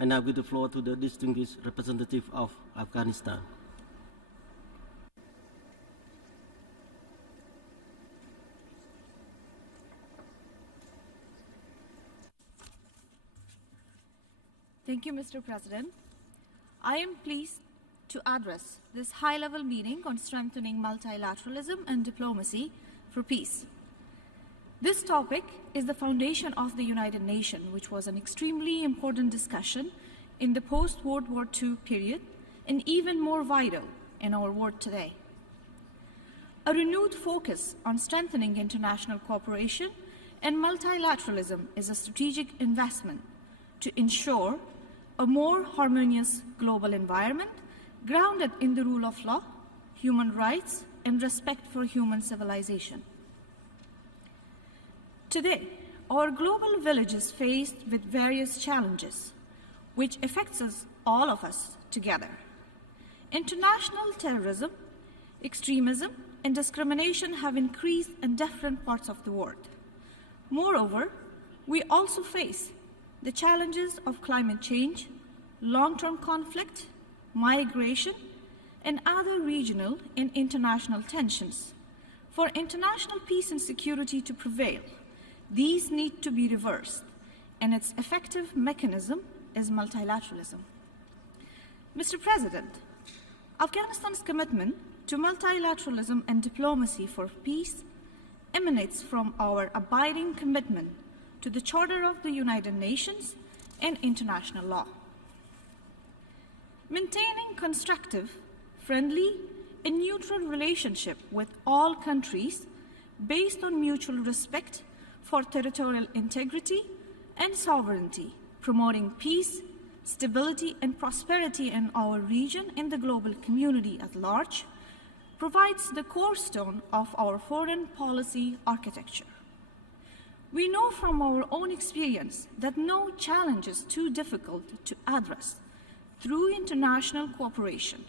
I now give the floor to the distinguished representative of Afghanistan. Thank you, Mr. President. I am pleased to address this high-level meeting on strengthening multilateralism and diplomacy for peace. This topic is the foundation of the United Nations, which was an extremely important discussion in the post-World War II period and even more vital in our world today. A renewed focus on strengthening international cooperation and multilateralism is a strategic investment to ensure a more harmonious global environment grounded in the rule of law, human rights, and respect for human civilization. Today, our global village is faced with various challenges, which affects us, all of us together. International terrorism, extremism, and discrimination have increased in different parts of the world. Moreover, we also face the challenges of climate change, long-term conflict, migration, and other regional and international tensions. For international peace and security to prevail, these need to be reversed, and its effective mechanism is multilateralism. Mr. President, Afghanistan's commitment to multilateralism and diplomacy for peace emanates from our abiding commitment to the Charter of the United Nations and international law. Maintaining constructive, friendly, and neutral relationship with all countries based on mutual respect for territorial integrity and sovereignty, promoting peace, stability, and prosperity in our region and the global community at large, provides the cornerstone of our foreign policy architecture. We know from our own experience that no challenge is too difficult to address through international cooperation,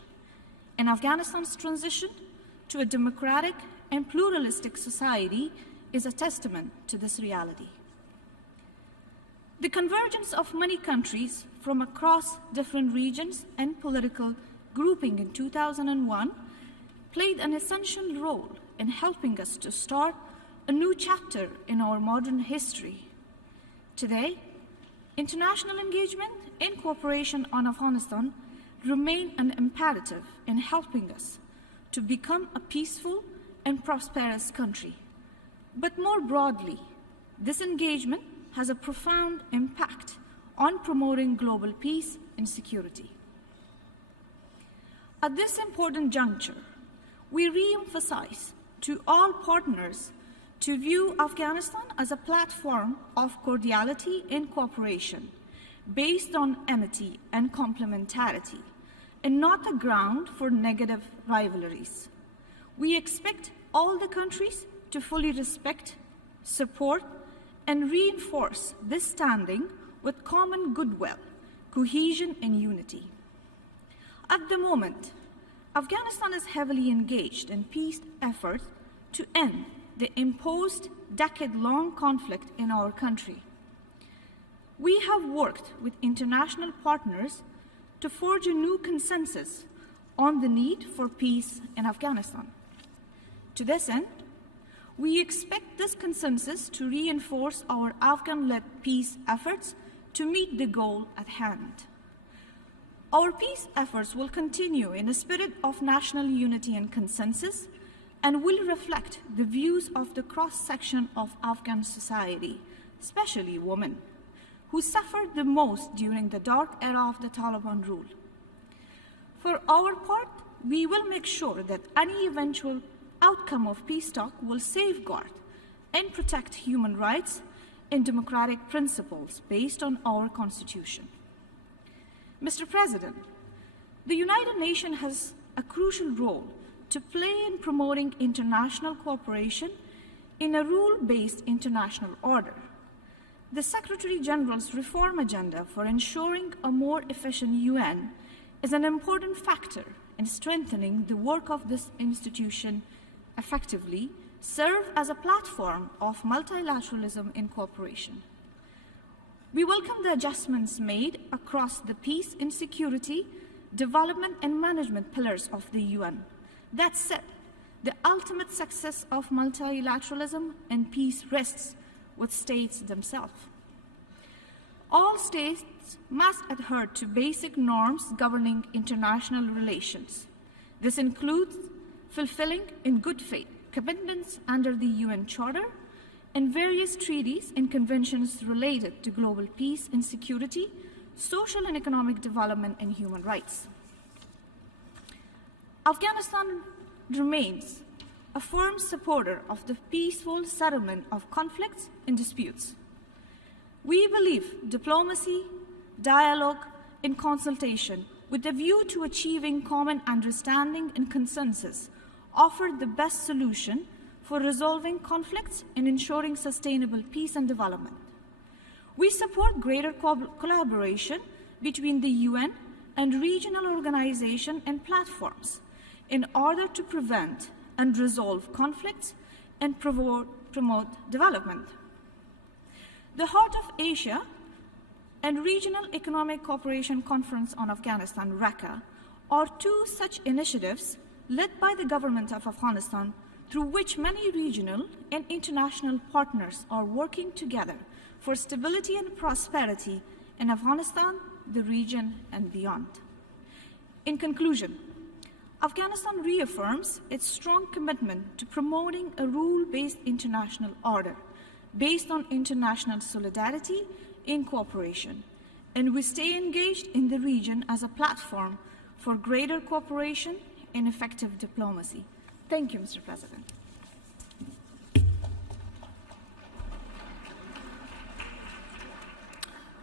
and Afghanistan's transition to a democratic and pluralistic society is a testament to this reality. The convergence of many countries from across different regions and political grouping in 2001 played an essential role in helping us to start a new chapter in our modern history. Today, international engagement and cooperation on Afghanistan remain an imperative in helping us to become a peaceful and prosperous country. But more broadly, this engagement has a profound impact on promoting global peace and security. At this important juncture, we re-emphasize to all partners to view Afghanistan as a platform of cordiality and cooperation based on amity and complementarity, and not a ground for negative rivalries. We expect all the countries to fully respect, support, and reinforce this standing with common goodwill, cohesion, and unity. At the moment, Afghanistan is heavily engaged in peace efforts to end the imposed decade-long conflict in our country. We have worked with international partners to forge a new consensus on the need for peace in Afghanistan. To this end, we expect this consensus to reinforce our Afghan-led peace efforts to meet the goal at hand. Our peace efforts will continue in a spirit of national unity and consensus, and will reflect the views of the cross-section of Afghan society, especially women, who suffered the most during the dark era of the Taliban rule. For our part, we will make sure that any eventual outcome of peace talk will safeguard and protect human rights and democratic principles based on our Constitution. Mr. President, the United Nations has a crucial role to play in promoting international cooperation in a rule-based international order. The Secretary General's reform agenda for ensuring a more efficient UN is an important factor in strengthening the work of this institution effectively, serve as a platform of multilateralism in cooperation. We welcome the adjustments made across the peace and security, development and management pillars of the UN. That said, the ultimate success of multilateralism and peace rests with states themselves. All states must adhere to basic norms governing international relations. This includes fulfilling in good faith commitments under the UN Charter and various treaties and conventions related to global peace and security, social and economic development, and human rights. Afghanistan remains a firm supporter of the peaceful settlement of conflicts and disputes. We believe diplomacy, dialogue, and consultation with a view to achieving common understanding and consensus offer the best solution for resolving conflicts and ensuring sustainable peace and development. We support greater collaboration between the UN and regional organizations and platforms in order to prevent and resolve conflicts and promote development. The Heart of Asia and Regional Economic Cooperation Conference on Afghanistan, RECA, are two such initiatives led by the government of Afghanistan, through which many regional and international partners are working together for stability and prosperity in Afghanistan, the region, and beyond. In conclusion, Afghanistan reaffirms its strong commitment to promoting a rule-based international order based on international solidarity and cooperation, and we stay engaged in the region as a platform for greater cooperation and effective diplomacy. Thank you, Mr. President.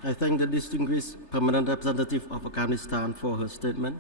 I thank the distinguished permanent representative of Afghanistan for her statement.